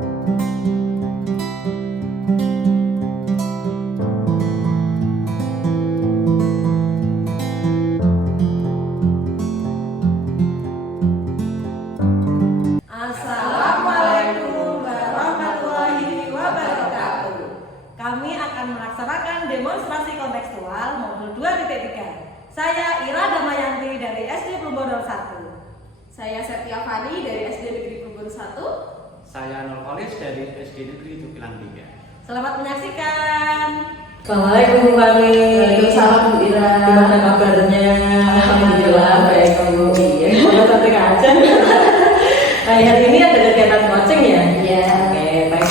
Assalamualaikum warahmatullahi wabarakatuh. Kami akan melaksanakan demonstrasi kontekstual modul 2.3. Saya Ira Damayanti dari SD Plumbon 1. Saya Septia Fani dari SD Negeri Plumbon 1. Saya Nurkolis dari SD Negeri Tukilan 3. Selamat menyaksikan. Assalamualaikum Bu Fani. Waalaikumsalam Bu Ira. Gimana kabarnya? Alhamdulillah baik Bu. Iya, sama cantik aja. Nah, hari ini ada kegiatan coaching ya? Iya. Oke, baik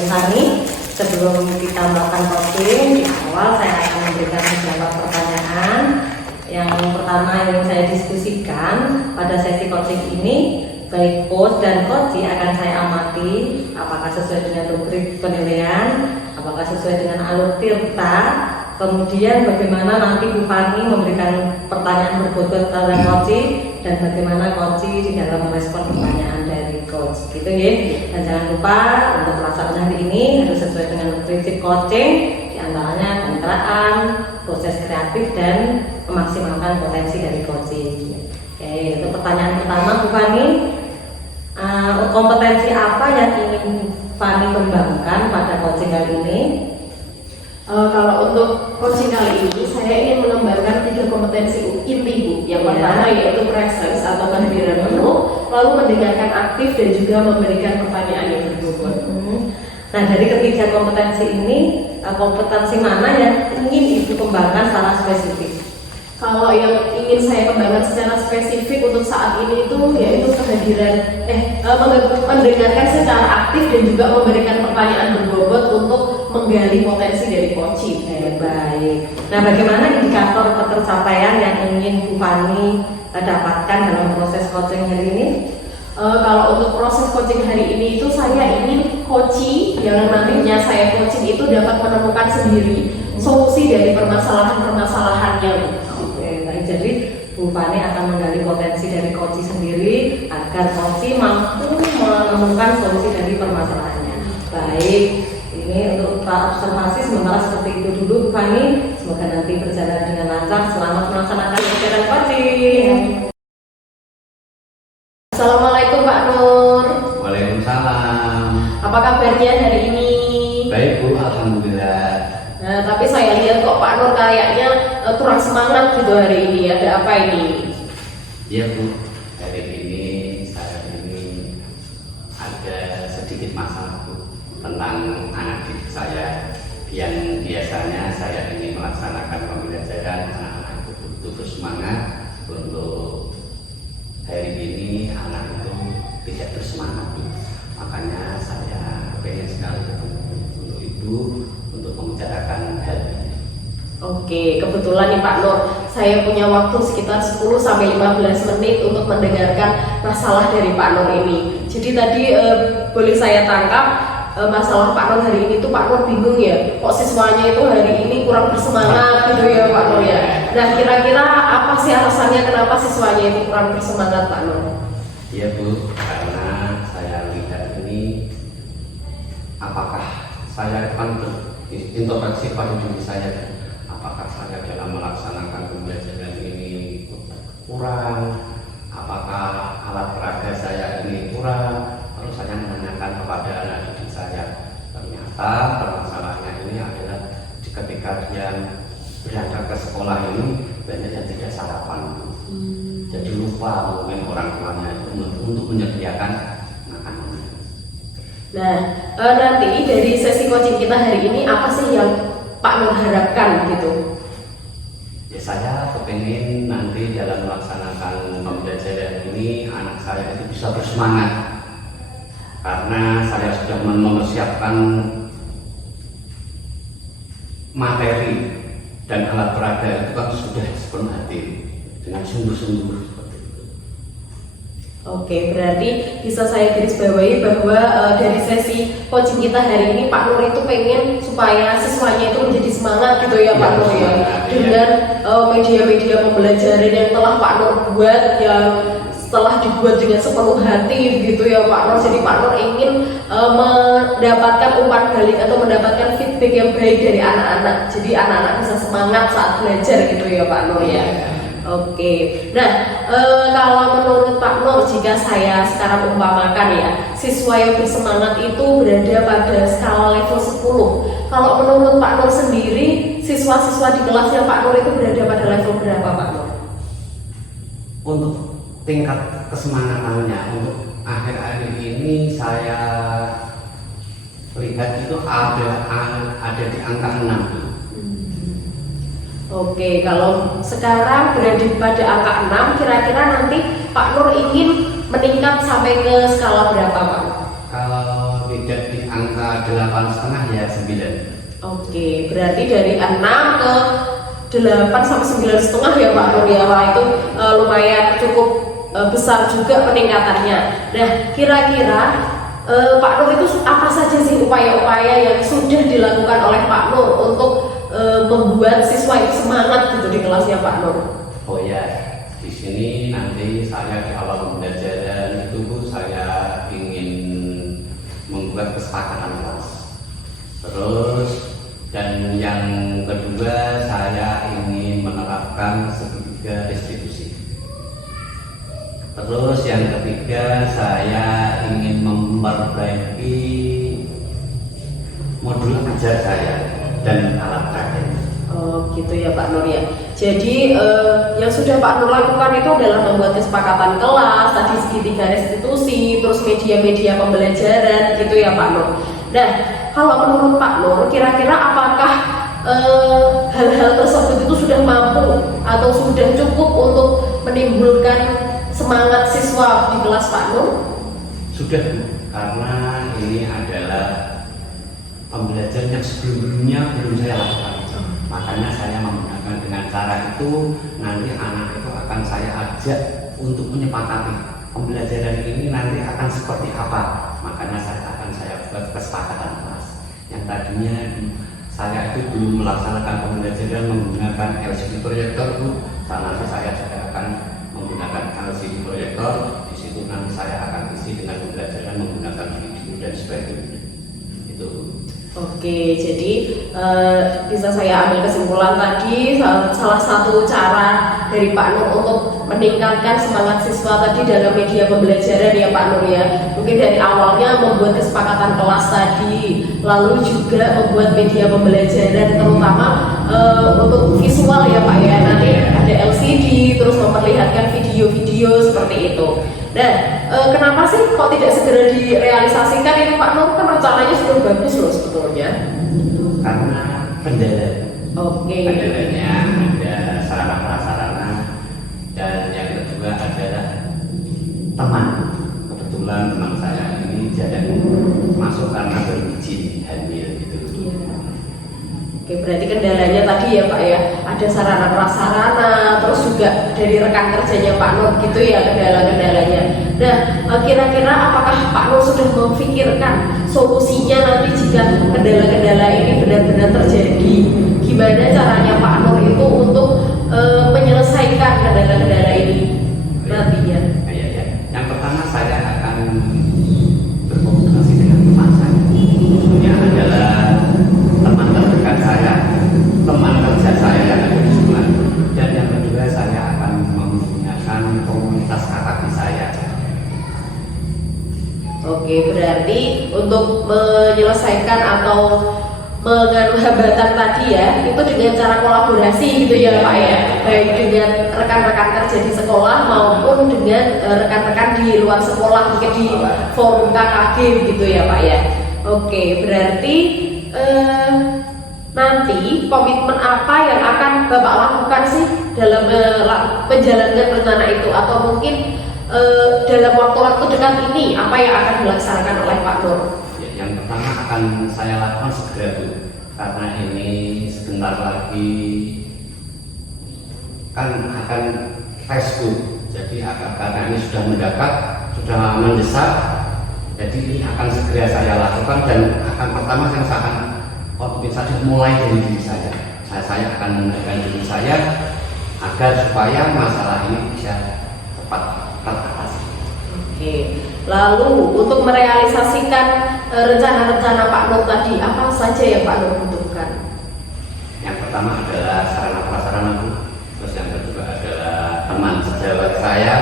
Bu Fani. Sebelum kita melakukan coaching, di awal saya akan memberikan beberapa pertanyaan. Yang pertama yang saya diskusikan pada sesi coaching ini, baik coach dan coach akan saya amati apakah sesuai dengan rubrik penilaian, apakah sesuai dengan alur tirta, kemudian bagaimana nanti Bu Fani memberikan pertanyaan berbobot kepada coach dan bagaimana coach di dalam merespon pertanyaan dari coach, gitu ya. Dan jangan lupa untuk pelaksanaan hari ini harus sesuai dengan prinsip coaching, diantaranya kemitraan, proses kreatif dan memaksimalkan potensi dari coaching. Oke, untuk pertanyaan pertama Bu Fani, kompetensi apa yang ingin Fani kembangkan pada coaching kali ini? Kalau untuk coaching kali ini, saya ingin mengembangkan 3 kompetensi inti Bu. Yang pertama yaitu presence atau kehadiran penuh, lalu mendengarkan aktif dan juga memberikan pertanyaan yang berbobot. Nah, dari ketiga kompetensi ini, kompetensi mana yang ingin Ibu kembangkan secara spesifik? Kalau yang ingin saya kembangkan secara spesifik untuk saat ini itu yaitu kehadiran mendengarkan secara aktif dan juga memberikan pertanyaan berbobot untuk menggali potensi dari coaching. Baik. Nah, bagaimana indikator ketercapaian yang ingin Bu Fani dapatkan dalam proses coaching hari ini? Kalau untuk proses coaching hari ini itu saya ingin coaching yang nantinya saya coaching itu dapat menemukan sendiri solusi dari permasalahan-permasalahannya. Jadi Bu Fani akan menggali potensi dari coach sendiri agar coach mampu menemukan solusi dari permasalahannya. Baik, ini untuk observasi sementara seperti itu dulu Bu Fani. Semoga nanti berjalan dengan lancar. Selamat melaksanakan kegiatan coaching. Assalamualaikum Pak Nur. Waalaikumsalam. Apa kabarnya hari ini? Baik Bu, alhamdulillah. Nah, tapi saya lihat kok Pak Nur kayaknya kurang semangat gitu hari ini. Ada apa ini? Iya Bu, hari ini saya ini ada sedikit masalah Bu tentang anak didik saya yang biasanya saya ingin melaksanakan pembelajaran anak-anak itu butuh bersemangat. Untuk hari ini anak itu tidak bersemangat Bu. Makanya saya pengen sekali ketemu untuk Ibu untuk membicarakan hal ini. Oke, kebetulan nih Pak Nur, saya punya waktu sekitar 10-15 menit untuk mendengarkan masalah dari Pak Nur ini. Jadi tadi boleh saya tangkap masalah Pak Nur hari ini tuh Pak Nur bingung ya, kok siswanya itu hari ini kurang bersemangat gitu ya Pak Nur ya. Nah, kira-kira apa sih alasannya kenapa siswanya itu kurang bersemangat Pak Nur? Iya Bu, karena saya lihat ini apakah saya akan introspeksi pada diri saya, apakah saya dalam melaksanakan pembelajaran ini kurang, apakah alat peraga saya ini kurang. Kalau saya menanyakan kepada anak didik saya, ternyata permasalahannya ini adalah ketika dia berangkat ke sekolah ini banyak yang tidak sarapan, jadi lupa mungkin orang tuanya untuk menyediakan makanan. Nah, nanti dari sesi coaching kita hari ini apa sih yang Pak Nur harapkan gitu? Ya, saya kepingin nanti dalam melaksanakan pembelajaran ini anak saya itu bisa bersemangat, karena saya sudah mempersiapkan materi dan alat peraga itu kan sudah sepenuh hati dengan sungguh-sungguh. Oke, berarti bisa saya garis bawahi bahwa dari sesi coaching kita hari ini Pak Nur itu pengen supaya siswanya itu menjadi semangat gitu ya Pak Nur ya, dengan media-media pembelajaran yang telah Pak Nur buat yang setelah dibuat dengan sepenuh hati gitu ya Pak Nur. Jadi Pak Nur ingin mendapatkan umpan balik atau mendapatkan feedback yang baik dari anak-anak. Jadi anak-anak bisa semangat saat belajar gitu ya Pak Nur ya. Oke. Nah, kalau menurut Pak Nur, jika saya sekarang umpamakan ya, siswa yang bersemangat itu berada pada skala level 10. Kalau menurut Pak Nur sendiri, siswa-siswa di kelasnya Pak Nur itu berada pada level berapa Pak Nur? Untuk tingkat kesemangatannya untuk akhir-akhir ini saya lihat itu ada di angka 6. Oke, kalau sekarang berada pada angka 6, kira-kira nanti Pak Nur ingin meningkat sampai ke skala berapa Pak? Kalau tidak di angka 8,5 ya 9. Oke, berarti dari 6 ke 8 sampai 9,5 ya Pak Nur ya. Wah, itu lumayan cukup besar juga peningkatannya. Nah, kira-kira Pak Nur itu apa saja sih upaya-upaya yang sudah dilakukan oleh Pak Nur untuk membuat siswa itu semangat gitu di kelasnya Pak Nur? Oh ya, di sini nanti saya di awal pembelajaran itu saya ingin membuat kesepakatan kelas. Terus dan yang kedua saya ingin menerapkan segitiga restitusi. Terus yang ketiga saya ingin memperbaiki modul ajar saya dan alat praktek. Oh gitu ya Pak Nur ya. Jadi yang sudah Pak Nur lakukan itu adalah membuat kesepakatan kelas, tadi segitiga restitusi, terus media-media pembelajaran gitu ya Pak Nur. Nah, kalau menurut Pak Nur, kira-kira apakah hal-hal tersebut itu sudah mampu atau sudah cukup untuk menimbulkan semangat siswa di kelas Pak Nur? Sudah, karena ini adalah pembelajaran yang sebelumnya belum saya lakukan. Makanya saya menggunakan dengan cara itu, nanti anak itu akan saya ajak untuk menyepakati pembelajaran ini nanti akan seperti apa. Makanya saya buat kesepakatan kelas. Yang tadinya saya itu belum melaksanakan pembelajaran menggunakan LCD proyektor itu, nanti saya juga akan menggunakan LCD proyektor. Di situ nanti saya akan isi dengan pembelajaran menggunakan video dan sebagainya. Itu. Oke, jadi bisa saya ambil kesimpulan tadi salah satu cara dari Pak Nur untuk meningkatkan semangat siswa tadi dalam media pembelajaran ya Pak Nur ya. Mungkin dari awalnya membuat kesepakatan kelas tadi, lalu juga membuat media pembelajaran terutama untuk visual ya Pak ya. Nanti ada LCD, terus memperlihatkan video-video seperti itu. Nah, kenapa sih kok tidak segera direalisasikan ini Pak Nur? Kan rencananya sudah bagus loh sebetulnya. Karena kendala. Oke. Kendalanya ada sarana prasarana dan yang kedua adalah teman. Kebetulan teman saya ini jarang masuk karena berizin hamil gitu. Iya. Oke, berarti kendalanya tadi ya Pak ya, ada sarana prasarana, terus juga dari rekan kerjanya Pak Nur gitu ya kendala-kendalanya. Nah, kira-kira apakah Pak Nur sudah memikirkan solusinya nanti jika kendala-kendala ini benar-benar terjadi? Gimana caranya Pak Nur itu untuk menyelesaikan kendala-kendala ini nantinya? Ya. Yang pertama saya akan berkomunikasi dengan teman saya. Yang adalah teman terdekat saya, teman kerja saya yang ada di rumah. Dan yang kedua saya akan menggunakan komunitas kakak saya. Oke, berarti untuk menyelesaikan atau menganu hambatan tadi ya, itu dengan cara kolaborasi gitu ya Pak ya, baik dengan rekan-rekan kerja di sekolah maupun dengan rekan-rekan di luar sekolah, mungkin di forum KKG gitu ya Pak ya. Oke, berarti nanti komitmen apa yang akan Bapak lakukan sih dalam menjalankan rencana itu, atau mungkin dalam waktu-waktu dekat ini apa yang akan dilaksanakan oleh Pak Nur? Yang pertama akan saya lakukan segera dulu, karena ini sebentar lagi kan akan Facebook. Jadi karena ini sudah mendekat, sudah mendesak, jadi ini akan segera saya lakukan dan akan pertama yang saya akan mulai dari diri saya. Saya akan menekan diri saya agar supaya masalah ini bisa cepat teratasi. Oke. Lalu untuk merealisasikan rencana-rencana Pak Nur tadi, apa saja yang Pak Nur butuhkan? Yang pertama adalah sarana prasarana, Bu. Terus yang kedua adalah teman sejawat saya,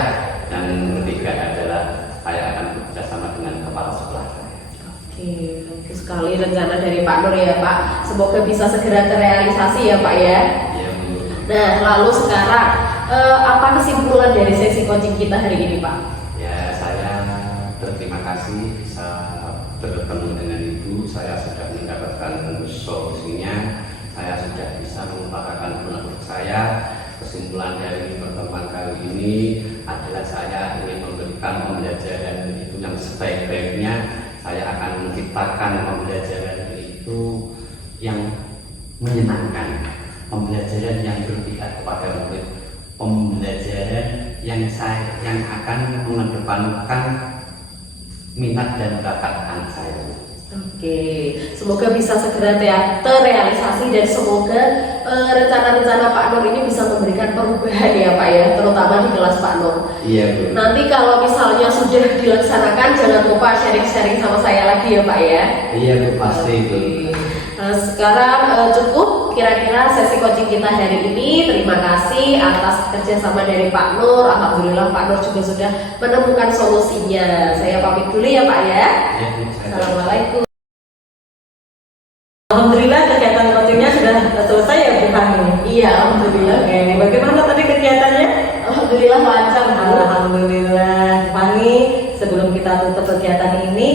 dan ketiga adalah saya akan bekerja sama dengan kepala sekolah saya. Oke, bagus sekali rencana dari Pak Nur ya Pak. Semoga bisa segera terrealisasi ya Pak ya. Iya, Bu. Nah, lalu sekarang apa kesimpulan dari sesi coaching kita hari ini Pak? Ya, saya berterima kasih bisa bertemu dengan Ibu. Saya sudah mendapatkan solusinya. Saya sudah bisa mengungkapkan pendapat saya. Kesimpulan dari pertemuan kali ini adalah saya ingin memberikan pembelajaran itu yang sebaik-baiknya. Saya akan menciptakan pembelajaran itu yang menyenangkan, pembelajaran yang berpihak kepada murid, pembelajaran yang akan mengedepankan minat dan bakat anak saya. Oke, semoga bisa segera terrealisasi dan semoga rencana-rencana Pak Nur ini bisa memberikan perubahan ya Pak ya, terutama di kelas Pak Nur. Iya, Bu. Nanti kalau misalnya sudah dilaksanakan, jangan lupa sharing-sharing sama saya lagi ya Pak ya. Iya, Bu, pasti itu. Sekarang cukup kira-kira sesi coaching kita hari ini. Terima kasih atas kerjasama dari Pak Nur. Alhamdulillah Pak Nur juga sudah menemukan solusinya. Saya pamit dulu ya Pak ya. Iya, Bu. Assalamualaikum. Alhamdulillah kegiatan coachingnya sudah selesai ya Bu Fani. Iya, alhamdulillah. Oke, bagaimana tadi kegiatannya? Alhamdulillah lancar Bu. Alhamdulillah, Fani. Sebelum kita tutup kegiatan ini,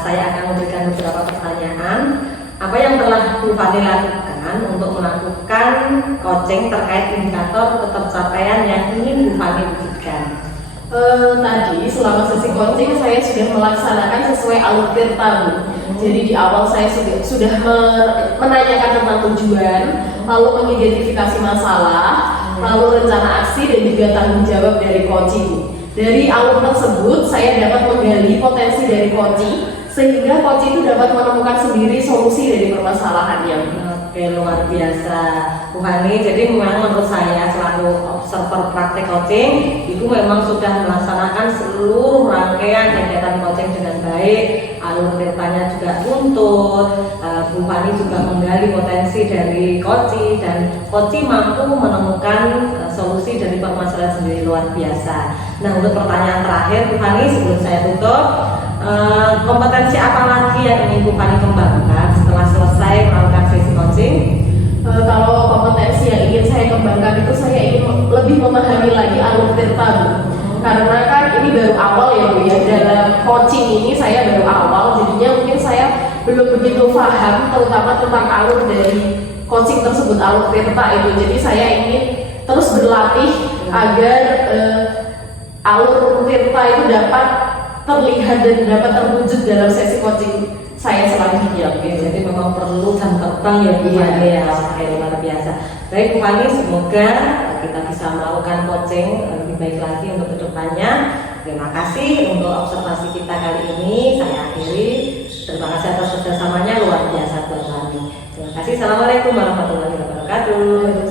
saya akan memberikan beberapa pertanyaan. Apa yang telah Bu Fani lakukan untuk melakukan coaching terkait indikator ketercapaian yang ingin Bu Fani wujudkan? Tadi selama sesi coaching saya sudah melaksanakan sesuai alur tirta Bu. Jadi di awal saya sudah menanyakan tentang tujuan, lalu mengidentifikasi masalah, lalu rencana aksi dan juga tanggung jawab dari coaching. Dari alur tersebut saya dapat menggali potensi dari coaching sehingga coaching itu dapat menemukan sendiri solusi dari permasalahannya. Oke, luar biasa Bu Hani. Jadi memang menurut saya selaku observer praktek coaching, Ibu memang sudah melaksanakan seluruh rangkaian kegiatan coaching dengan baik. Alur tirtanya juga tuntut. Bu Hani juga menggali potensi dari coaching dan coaching mampu menemukan solusi dari permasalahan sendiri, luar biasa. Nah, untuk pertanyaan terakhir Bu Hani sebelum saya tutup, kompetensi apa lagi yang ingin Bu Fani kembangkan setelah selesai melakukan sesi coaching? Kalau kompetensi yang ingin saya kembangkan itu saya ingin lebih memahami lagi alur tirta Bu. Karena kan ini baru awal ya Bu ya, dalam coaching ini saya baru awal, jadinya mungkin saya belum begitu paham terutama tentang alur dari coaching tersebut, alur tirta itu. Jadi saya ingin terus berlatih agar alur tirta itu dapat terlihat dan dapat terwujud dalam sesi coaching saya selanjutnya. Oke, jadi memang perlu jam terbang ya Bu Fani ya. Oke, luar biasa. Baik Bu Fani, semoga kita bisa melakukan coaching lebih baik lagi untuk kedepannya. Terima kasih untuk observasi kita kali ini. Saya akhiri. Terima kasih atas kerjasamanya, luar biasa Bu Fani. Terima kasih. Assalamualaikum warahmatullahi wabarakatuh.